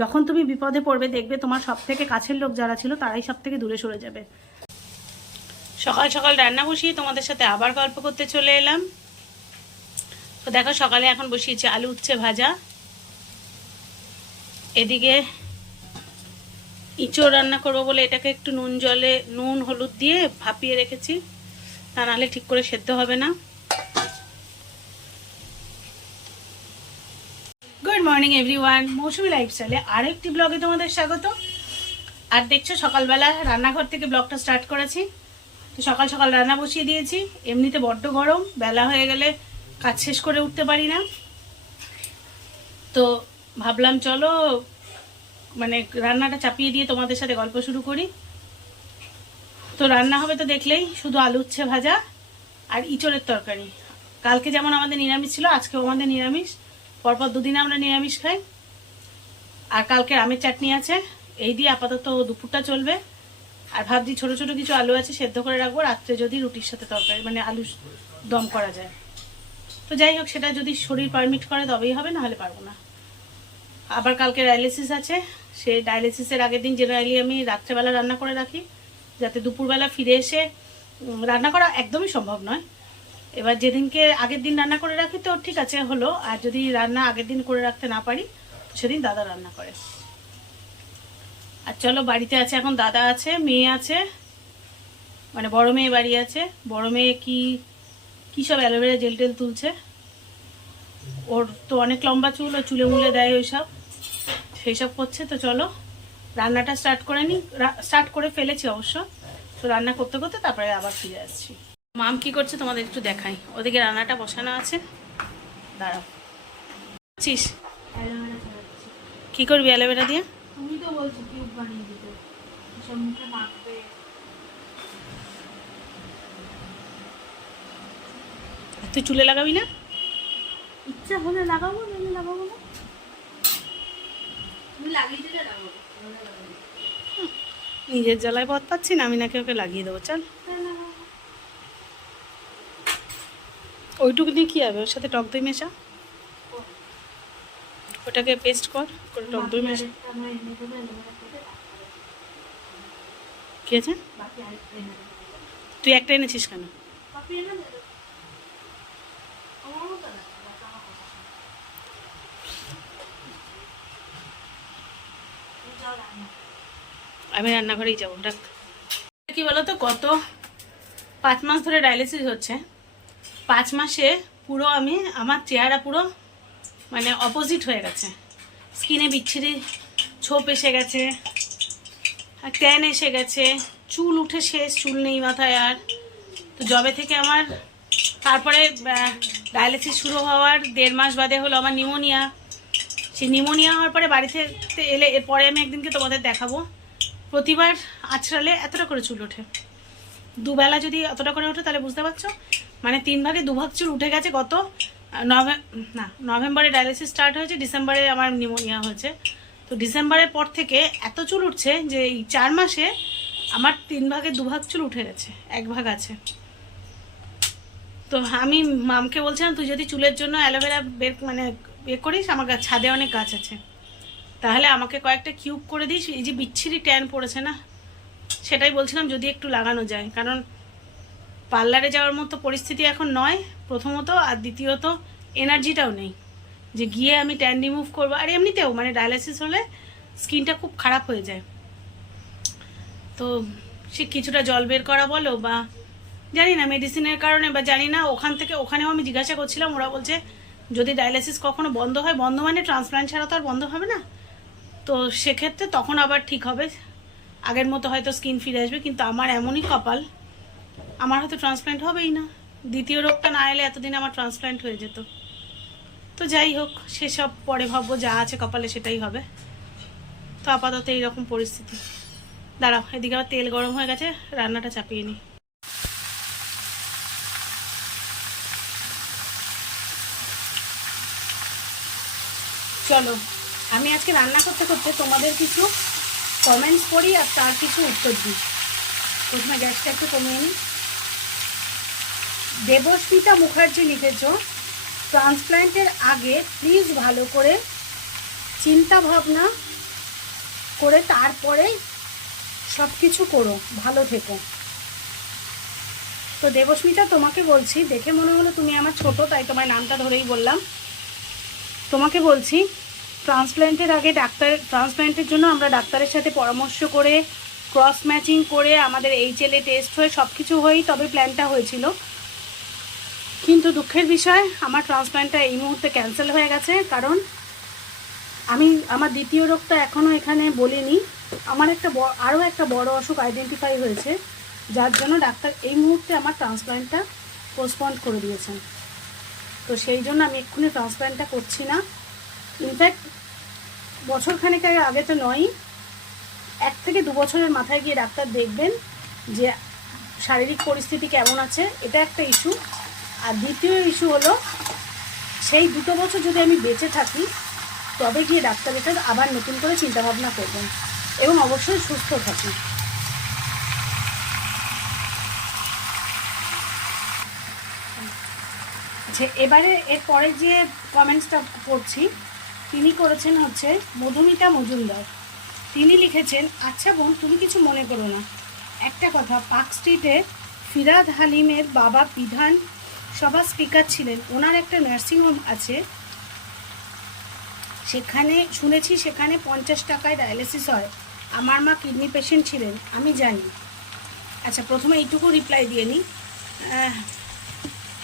যখন তুমি বিপদে পড়বে, দেখবে তোমার সব থেকে কাছের লোক যারা ছিল, তারাই সব থেকে দূরে সরে যাবে। সকাল সকাল রান্না বসিয়ে তোমাদের সাথে আবার গল্প করতে চলে এলাম। তো দেখো, সকালে এখন বসিয়েছি আলু উচ্ছে ভাজা। এদিকে ইঁচড় রান্না করব বলে এটাকে একটু নুন জলে, নুন, হলুদ দিয়ে ভাপিয়ে রেখেছি। তা নাহলে ঠিক করে সেদ্ধ হবে না। গুড মর্নিং এভরিওয়ান মৌসুমি লাইফস্টাইলে আরও একটি ব্লগে তোমাদের স্বাগত। আর দেখছ, সকালবেলা রান্নাঘর থেকে ব্লগটা স্টার্ট করেছি। তো সকাল সকাল রান্না বসিয়ে দিয়েছি। এমনিতে বড্ড গরম, বেলা হয়ে গেলে কাজ শেষ করে উঠতে পারি না। তো ভাবলাম, চলো মানে রান্নাটা চাপিয়ে দিয়ে তোমাদের সাথে গল্প শুরু করি। তো রান্না হবে তো দেখলেই, শুধু আলু উচ্ছে ভাজা আর ইঁচড়ের তরকারি। কালকে যেমন আমাদের নিরামিষ ছিল, আজকেও আমাদের নিরামিষ। পরপর দুদিন আমরা নিরামিষ খাই। আর কালকে আমের চাটনি আছে। এই দিয়ে আপাতত দুপুরটা চলবে। আর ভাবছি ছোট ছোট কিছু আলু আছে সেদ্ধ করে রাখব। রাত্রে যদি রুটির সাথে তরকারি মানে আলু দম করা যায়। তো যাই হোক, সেটা যদি শরীর পারমিট করে, তবেই হবে না হলে পারব না। আবার কালকে ডায়ালিসিস আছে। সেই ডায়ালিসিসের আগের দিন জেনারেলি আমি রাত্রেবেলা রান্না করে রাখি। যাতে দুপুরবেলা ফিরে এসে রান্না করা একদমই সম্ভব নয়। এবার যেদিনকে আগের দিন রান্না করে রাখি তো ঠিক আছে হলো, আর যদি রান্না আগের দিন করে রাখতে না পারি, সেদিন দাদা রান্না করে। আর চলো বাড়িতে আছে এখন দাদা আছে, মেয়ে আছে মানে বড় মেয়ে বাড়ি আছে। বড় মেয়ে কি কি সব অ্যালোভেরা জেল টেল তুলছে? ওর তো অনেক লম্বা চুল, ও চুলে মুলে দেয় ওই সব সেই সব করছে, তো চলো রান্নাটা স্টার্ট করে নিই স্টার্ট করে ফেলেছি অবশ্য। তো রান্না করতে করতে তারপরে আবার ফিরে আসছি। মাম কি করছে তোমাদের একটু দেখাই। ওদিকে রান্নাটা বসানো আছে। দাঁড়াও। কি করবি অ্যালোভেরা দিয়ে? তুমি তো বলছো কিউব বানিয়ে দিতে। সব মুখে মাখবে। তুই চুলে লাগাবি না? ইচ্ছা হলে লাগাবো নাহলে লাগাবো না। তুমি লাগিয়ে দিলে লাগাবো। নিজের জ্বালায় পথ পাচ্ছি না আমি নাকি ওকে লাগিয়ে দেবো চল হ্যাঁ, লাগাবো। ওইটুকু দিয়ে কী হবে? ওর সাথে টক দই মেশা? ওটাকে পেস্ট কর, করে টক দই মেশা। কি আছে? তুই একটা এনেছিস কেন। আমি রান্নাঘরেই যাব ডাক কি বলতো কত পাঁচ মাস ধরে ডায়ালিসিস হচ্ছে। পাঁচ মাসে পুরো আমি আমার চেহারা পুরো মানে অপোজিট হয়ে গেছে। স্কিনে বিচ্ছিরি, ছোপ এসে গেছে ট্যান এসে গেছে, চুল উঠে শেষ, চুল নেই মাথায় আর। তো জবে থেকে আমার, তারপরে ডায়ালিসিস শুরু হওয়ার দেড় মাস বাদে হলো আমার নিউমোনিয়া সেই নিউমোনিয়া হওয়ার পরে বাড়িতে এলে, এরপরে আমি একদিনকে তোমাদের দেখাবো। প্রতিবার আছড়ালে এতটা করে চুল ওঠে। দুবেলা যদি এতটা করে ওঠে, তাহলে বুঝতে পারছ? মানে তিন ভাগে, দু ভাগ চুল উঠে গেছে গত নভে না, নভেম্বরে ডায়ালিসিস স্টার্ট হয়েছে, ডিসেম্বরে আমার নিউমোনিয়া হয়েছে। তো ডিসেম্বরের পর থেকে এত চুল উঠছে যে এই চার মাসে আমার তিন ভাগে, দু ভাগ চুল উঠে গেছে, এক ভাগ আছে। তো আমি মামকে বলছিলাম, তুই যদি চুলের জন্য অ্যালোভেরা বের মানে বের করিস, আমার ছাদে অনেক গাছ আছে। তাহলে আমাকে কয়েকটা কিউব করে দিস, এই যে বিচ্ছিরি ট্যান পড়েছে না, সেটাই বলছিলাম যদি একটু লাগানো যায়। কারণ পার্লারে যাওয়ার মতো পরিস্থিতি এখন নয়। প্রথমত আর দ্বিতীয়ত এনার্জিটাও নেই। যে গিয়ে আমি ট্যান রিমুভ করব। আর এমনিতেও মানে ডায়ালিসিস হলে স্কিনটা খুব খারাপ হয়ে যায়। তো সে কিছুটা জল বের করা বলো বা জানি না মেডিসিনের কারণে বা জানি না, ওখান থেকে ওখানেও আমি জিজ্ঞাসা করছিলাম। ওরা বলছে, যদি ডায়ালিসিস কখনো বন্ধ হয়, বন্ধ মানে ট্রান্সপ্লান্ট ছাড়া তো আর বন্ধ হবে না? তো সেক্ষেত্রে তখন আবার ঠিক হবে। আগের মতো হয়তো স্কিন ফিরে আসবে, কিন্তু আমার এমনই কপাল। আমার হয়তো ট্রান্সপ্লান্ট হবেই না। দ্বিতীয় রোগটা না এলে এতদিন আমার ট্রান্সপ্লান্ট হয়ে যেত। তো যাই হোক, সেসব পরে ভাববো, যা আছে কপালে সেটাই হবে। তো আপাতত এইরকম পরিস্থিতি। দাঁড়াও, এদিকে আবার তেল গরম হয়ে গেছে, রান্নাটা চাপিয়ে নিই। চলো, আমি আজকে রান্না করতে করতে তোমাদের কিছু কমেন্টস করি আর তার কিছু উত্তর দিই। প্রথমে গ্যাসটা একটু কমিয়ে নিই। দেবস্মিতা মুখার্জি লিখেছ ট্রান্সপ্ল্যান্টের আগে প্লিজ ভালো করে চিন্তা ভাবনা করে তারপরে সব কিছু করো, ভালো থেকো। তো দেবস্মিতা তোমাকে বলছি, দেখে মনে হলো তুমি আমার ছোট, তাই তোমার নামটা ধরেই বললাম। তোমাকে বলছি ট্রান্সপ্ল্যান্টের আগে ডাক্তার ট্রান্সপ্ল্যান্টের জন্য আমরা ডাক্তারের সাথে পরামর্শ করে ক্রস ম্যাচিং করে আমাদের এইচএলএ টেস্ট হয়ে সব কিছু হয়েই তবে প্ল্যানটা হয়েছিল। কিন্তু দুঃখের বিষয়, আমার ট্রান্সপ্ল্যান্টটা এই মুহূর্তে ক্যান্সেল হয়ে গেছে, কারণ আমি, আমার দ্বিতীয় রোগটা এখনও এখানে বলিনি। আমার একটা আরও একটা বড় অসুখ আইডেন্টিফাই হয়েছে, যার জন্য ডাক্তার এই মুহূর্তে আমার ট্রান্সপ্ল্যান্টটা পোস্টপন্ড করে দিয়েছেন। তো সেই জন্য আমি এক্ষুনি ট্রান্সপ্ল্যান্টটা করছি না। ইনফ্যাক্ট বছর খানেক আগে আগে তো নয় এক থেকে দু বছরের মাথায় গিয়ে ডাক্তার দেখবেন যে শারীরিক পরিস্থিতি কেমন আছে, এটা একটা ইস্যু আর দ্বিতীয় ইস্যু হলো, সেই দুটো বছর যদি আমি বেঁচে থাকি, তবে গিয়ে ডাক্তার এটা আবার নতুন করে চিন্তাভাবনা করবেন এবং অবশ্যই সুস্থ থাকি। এবারে এর পরে যে কমেন্টসটা পড়ছি, তিনি করেছেন হচ্ছে মধুমিতা মজুমদার। তিনি লিখেছেন আচ্ছা বোন, তুমি কিছু মনে করো না। একটা কথা, পার্ক স্ট্রিটে ফিরাদ হালিমের বাবা বিধান সভা স্পিকার ছিলেন। ওনার একটা নার্সিংহোম আছে। সেখানে শুনেছি সেখানে পঞ্চাশ টাকায় ডায়ালিসিস হয়। আমার মা কিডনি পেশেন্ট ছিলেন, আমি জানি। আচ্ছা প্রথমে এইটুকু রিপ্লাই দিয়ে নিই।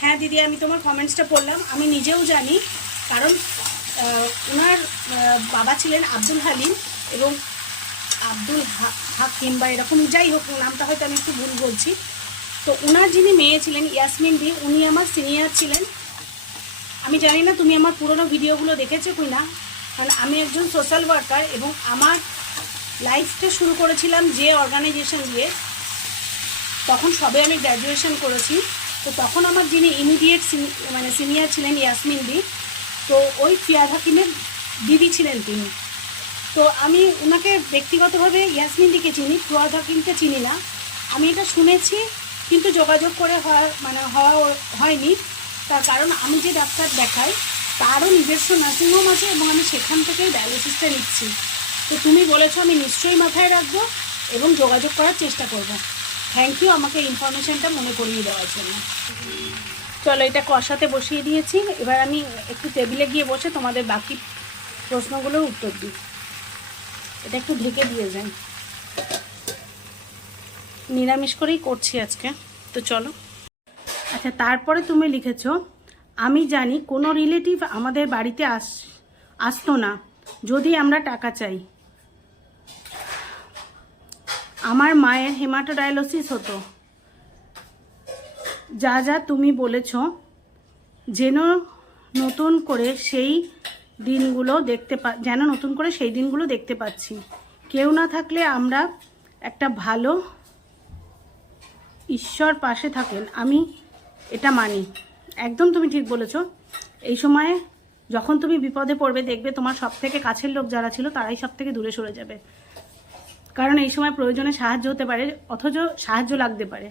হ্যাঁ দিদি, আমি তোমার কমেন্টসটা পড়লাম। আমি নিজেও জানি, কারণ ওনার বাবা ছিলেন আব্দুল হালিম এবং আব্দুল হা- হাকিম বা এরকম যাই হোক নামটা হয়তো আমি একটু ভুল বলছি। তো ওনার যিনি মেয়ে ছিলেন, ইয়াসমিন দি উনি আমার সিনিয়র ছিলেন। আমি জানি না তুমি আমার পুরনো ভিডিওগুলো দেখেছ কি না কারণ আমি একজন সোশ্যাল ওয়ার্কার এবং আমার লাইফটা শুরু করেছিলাম যে অর্গানাইজেশন দিয়ে। তখন সবে আমি গ্র্যাজুয়েশন করেছি। তো তখন আমার যিনি ইমিডিয়েট মানে সিনিয়র ছিলেন ইয়াসমিন দি তো ওই ফিয়াদ হাকিমের দিদি ছিলেন তিনি। তো আমি ওনাকে ব্যক্তিগতভাবে ইয়াসমিন দিকে চিনি, ফুয়াদ হাকিমকে চিনি না। আমি এটা শুনেছি কিন্তু যোগাযোগ করে হওয়া মানে হওয়া হয়নি। তার কারণ আমি যে ডাক্তার দেখাই, তারও নিজস্ব নার্সিংহোম আছে এবং আমি সেখান থেকেই ডায়ালিসিসটা নিচ্ছি। তো তুমি বলেছ আমি নিশ্চয়ই মাথায় রাখব এবং যোগাযোগ করার চেষ্টা করব। থ্যাংক ইউ আমাকে ইনফরমেশনটা মনে করিয়ে দেওয়ার জন্য। চলো এটা কষাতে বসিয়ে দিয়েছি। এবার আমি একটু টেবিলে গিয়ে বসে তোমাদের বাকি প্রশ্নগুলোর উত্তর দিই। এটা একটু ঢেকে দিয়ে যাই। নিরামিষ করেই করছি আজকে। তো চলো। আচ্ছা তারপরে তুমি লিখেছো, আমি জানি কোনো রিলেটিভ আমাদের বাড়িতে আস, আসতো না, যদি আমরা টাকা চাই। আমার মায়ের হেমাটোডায়ালিসিস হতো। যা যা তুমি বলেছ, যেন নতুন করে সেই দিনগুলো দেখতে পা, যেন নতুন করে সেই দিনগুলো দেখতে পাচ্ছি। কেউ না থাকলে আমরা একটা ভালো ঈশ্বর পাশে থাকেন, আমি এটা মানি। একদম তুমি ঠিক বলেছ। এই সময়ে যখন তুমি বিপদে পড়বে, দেখবে তোমার সব থেকে কাছের লোক যারা ছিল, তারাই সব থেকে দূরে সরে যাবে। কারণ এই সময় প্রয়োজনে সাহায্য হতে পারে, অথচ সাহায্য লাগতে পারে।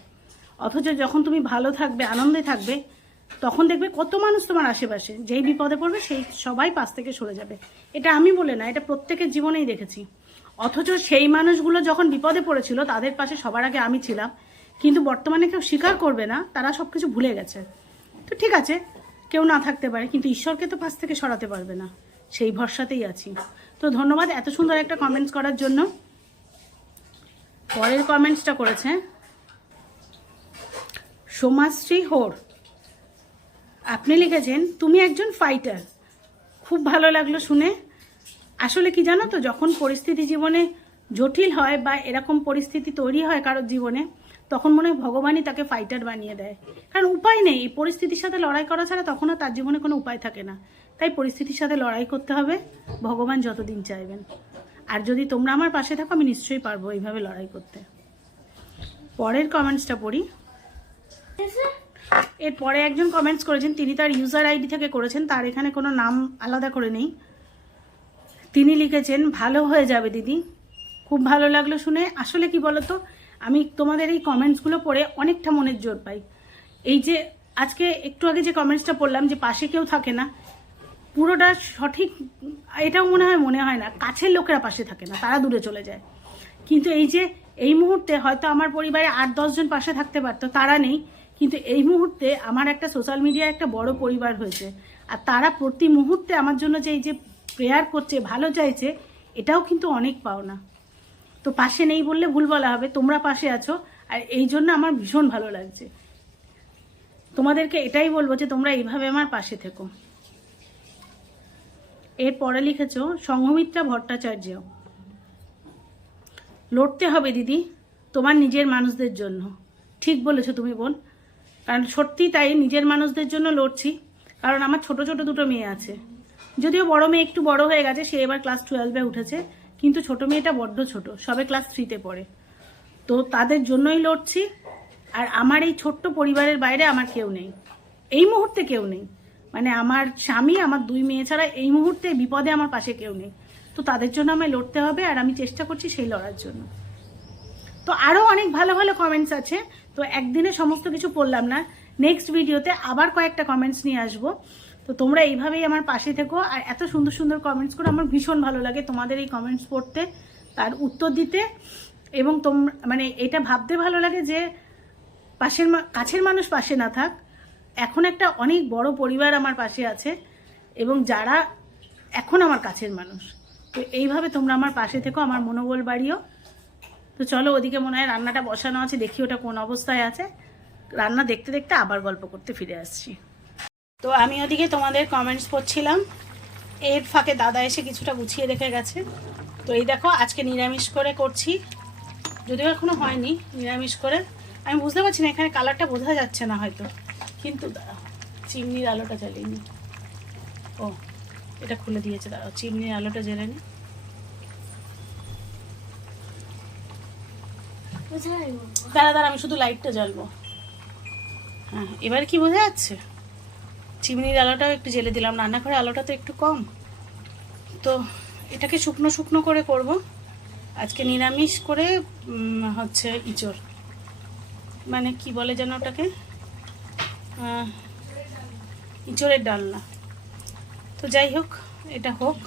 অথচ যখন তুমি ভালো থাকবে, আনন্দে থাকবে, তখন দেখবে কত মানুষ তোমার আশেপাশে। যেই বিপদে পড়বে, সেই সবাই পাশ থেকে সরে যাবে। এটা আমি বলে না, এটা প্রত্যেকের জীবনেই দেখেছি। অথচ সেই মানুষগুলো যখন বিপদে পড়েছিল, তাদের পাশে সবার আগে আমি ছিলাম। কিন্তু বর্তমানে কেউ স্বীকার করবে না, তারা সব কিছু ভুলে গেছে। তো ঠিক আছে, কেউ না থাকতে পারে, কিন্তু ঈশ্বরকে তো পাশ থেকে সরাতে পারবে না। সেই ভরসাতেই আছি। তো ধন্যবাদ এত সুন্দর একটা কমেন্টস করার জন্য। পরের কমেন্টসটা করেছে সোমাশ্রী হোর। আপনি লিখেছেন, তুমি একজন ফাইটার খুব ভালো লাগল শুনে। আসলে কি জানো তো, যখন পরিস্থিতি জীবনে জটিল হয় বা এরকম পরিস্থিতি তৈরি হয় কারোর জীবনে তখন মনে হয় ভগবানই তাকে ফাইটার বানিয়ে দেয়। কারণ উপায় নেই, এই পরিস্থিতির সাথে লড়াই করা ছাড়া তখন আর তার জীবনে কোনো উপায় থাকে না। তাই পরিস্থিতির সাথে লড়াই করতে হবে, ভগবান যতদিন চাইবেন। আর যদি তোমরা আমার পাশে থাকো, আমি নিশ্চয়ই পারব এইভাবে লড়াই করতে। পরের কমেন্টসটা পড়ি। এরপরে একজন কমেন্টস করেছেন, তিনি তার ইউজার আইডি থেকে করেছেন, তার এখানে কোনো নাম আলাদা করে নেই। তিনি লিখেছেন, ভালো হয়ে যাবে দিদি। খুব ভালো লাগল শুনে। আসলে কি বলতো আমি তোমাদের এই কমেন্টসগুলো পড়ে অনেকটা মনের জোর পাই। এই যে আজকে একটু আগে যে কমেন্টসটা পড়লাম যে পাশে কেউ থাকে না, পুরোটা সঠিক এটাও মনে হয় মনে হয় না, কাছের লোকেরা পাশে থাকে না, তারা দূরে চলে যায়। কিন্তু এই যে এই মুহূর্তে হয়তো আমার পরিবারে আট দশজন পাশে থাকতে পারতো, তারা নেই, কিন্তু এই মুহূর্তে আমার একটা সোশ্যাল মিডিয়া একটা বড় পরিবার হয়েছে। আর তারা প্রতি মুহূর্তে আমার জন্য যে এই যে প্রেয়ার করছে, ভালো চাইছে, এটাও কিন্তু অনেক পাওনা। তো পাশে নেই বললে ভুল বলা হবে, তোমরা পাশে আছো, আর এই জন্য আমার ভীষণ ভালো লাগছে। তোমাদেরকে এটাই বলব যে তোমরা এইভাবে আমার পাশে থেকো। এর পরে লিখেছ, সংঘমিত্রা ভট্টাচার্য লড়তে হবে দিদি, তোমার নিজের মানুষদের জন্য। ঠিক বলেছ তুমি বোন, কারণ সত্যি তাই নিজের মানুষদের জন্য লড়ছি, কারণ আমার ছোট ছোট দুটো মেয়ে আছে। যদিও বড় মেয়ে একটু বড় হয়ে গেছে, সে এবার ক্লাস টুয়েলভে উঠেছে। কিন্তু ছোট মেয়েটা বড্ড ছোট, সবে ক্লাস থ্রিতে পড়ে। তো তাদের জন্যই লড়ছি, আর আমার এই ছোট্ট পরিবারের বাইরে আমার কেউ নেই। এই মুহূর্তে কেউ নেই। মানে আমার স্বামী, আমার দুই মেয়ে ছাড়া এই মুহূর্তে বিপদে আমার পাশে কেউ নেই। তো তাদের জন্য আমায় লড়তে হবে, আর আমি চেষ্টা করছি সেই লড়ার জন্য। তো আরও অনেক ভালো ভালো কমেন্টস আছে। তো একদিনে সমস্ত কিছু পড়লাম না। নেক্সট ভিডিওতে আবার কয়েকটা কমেন্টস নিয়ে আসব। তো তোমরা এইভাবেই আমার পাশে থেকো। আর এত সুন্দর সুন্দর কমেন্টস করে আমার ভীষণ ভালো লাগে তোমাদের এই কমেন্টস পড়তে, তার উত্তর দিতে। এবং তোম মানে এটা ভাবতে ভালো লাগে যে পাশের কাছের মানুষ পাশে না থাক। এখন একটা অনেক বড় পরিবার আমার পাশে আছে এবং যারা এখন আমার কাছের মানুষ। তো এইভাবে তোমরা আমার পাশে থেকো, আমার মনোবল বাড়িও। তো চলো ওদিকে মনে হয় রান্নাটা বসানো আছে, দেখি ওটা কোন অবস্থায় আছে। রান্না দেখতে দেখতে আবার গল্প করতে ফিরে আসছি। তো আমি ওদিকে তোমাদের কমেন্টস পড়ছিলাম। এর ফাঁকে দাদা এসে কিছুটা গুছিয়ে রেখে গেছে। তো এই দেখো, আজকে নিরামিষ করে করছি। যদিও এখনও হয়নি নিরামিষ করে। আমি বুঝতে পারছি না, এখানে কালারটা বোঝা যাচ্ছে না হয়তো। কিন্তু চিমনির আলোটা জ্বালিয়ে ও, এটা খুলে দিয়েছে, দাঁড়াও, চিমনির আলোটা জ্বেলে নি? দাঁড়া দাঁড়া, আমি শুধু লাইটটা জ্বালবো। হ্যাঁ এবার কি বোঝা যাচ্ছে? চিমনির আলোটাও একটু জ্বেলে দিলাম। রান্নাঘরের আলোটা তো একটু কম। তো এটাকে শুকনো শুকনো করে করব। আজকে নিরামিষ করে হচ্ছে ইঁচড়। মানে কি বলে যেন ওটাকে? ইঁচড়ের ডালনা। তো যাই হোক, এটা হোক।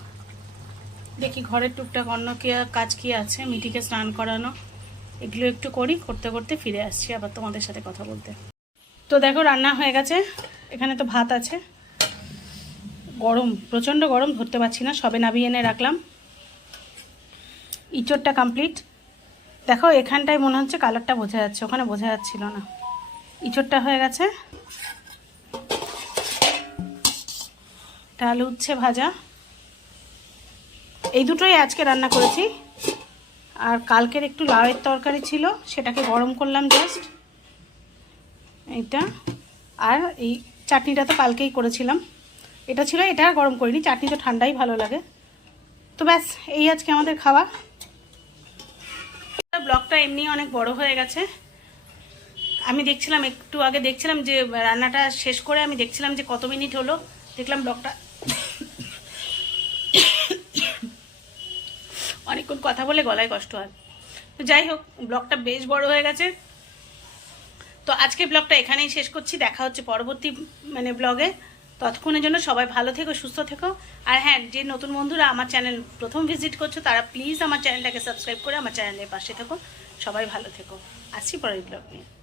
দেখি ঘরের টুকটাক অন্য কি, কাজ কি আছে, মিটিকে স্নান করানো। এগুলো একটু করি, করতে করতে ফিরে আসছি। আবার তোমাদের সাথে কথা বলতে। তো দেখো, রান্না হয়ে গেছে। এখানে তো ভাত আছে। গরম, প্রচণ্ড গরম, ধরতে পারছি না, সবে নাবিয়ে এনে রাখলাম। ইঁচড়টা কমপ্লিট দেখো, এখানটায় মনে হচ্ছে কালারটা বোঝা যাচ্ছে, ওখানে বোঝা যাচ্ছিল না। ইঁচড়টা হয়ে গেছে। ডাল উচ্ছে ভাজা। এই দুটোই আজকে রান্না করেছি। আর কালকের একটু লাউয়ের তরকারি ছিল, সেটাকে গরম করলাম জাস্ট এইটা। আর এই চাটনিটা তো কালকেই করেছিলাম। এটা ছিল, এটা আর গরম করিনি, চাটনি তো ঠান্ডাই ভালো লাগে। তো ব্যাস, এই আজকে আমাদের খাওয়া। ব্লগটা এমনি অনেক বড় হয়ে গেছে। আমি দেখছিলাম, একটু আগে দেখছিলাম যে রান্নাটা শেষ করে আমি দেখছিলাম যে কত মিনিট হলো। দেখলাম ব্লগটা অনেকক্ষণ কথা বলে গলায় কষ্ট হয়। তো যাই হোক, ব্লগটা বেশ বড় হয়ে গেছে। তো আজকে ব্লগটা এখানেই শেষ করছি। দেখা হচ্ছে পরবর্তী মানে ব্লগে। ততক্ষণের জন্য সবাই ভালো থেকো, সুস্থ থেকো। আর হ্যাঁ যে নতুন বন্ধুরা আমার চ্যানেল প্রথম ভিজিট করছ, তারা প্লিজ আমার চ্যানেলটাকে সাবস্ক্রাইব করে আমার চ্যানেলের পাশে থেকো। সবাই ভালো থেকো। আসছি পরের ব্লগ নিয়ে।